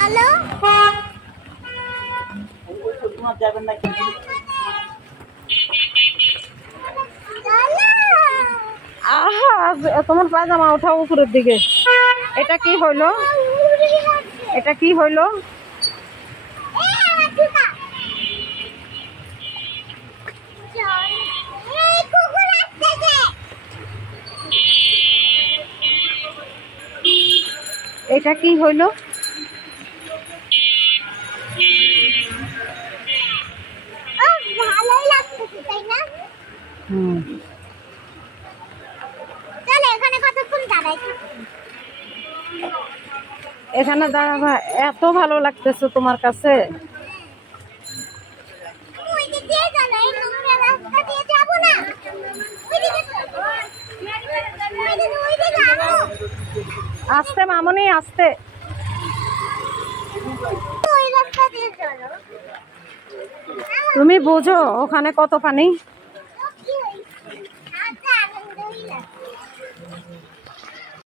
Hello, যাবেন না আহা, তোমার পায়জামা ওঠাও উপরের দিকে। এটা কি হইলো? এটা কি হইলো? এটা কি হইলো? ভালোই লাগতেছে তাই না? চলো এখানে কতক্ষণ দাঁড়াই। এখানে দাঁড়াবা? এত ভালো লাগতেছে তোমার কাছে? ওই দিক দিয়ে চলো, এই নোংরা রাস্তা দিয়ে যাবো না। ওইদিকে যাবো। আস্তে মামনি, আস্তে। ওই রাস্তা দিয়ে চলো। তুমি বোঝো ওখানে কত পানি? আচ্ছা, আনন্দই লাগছে।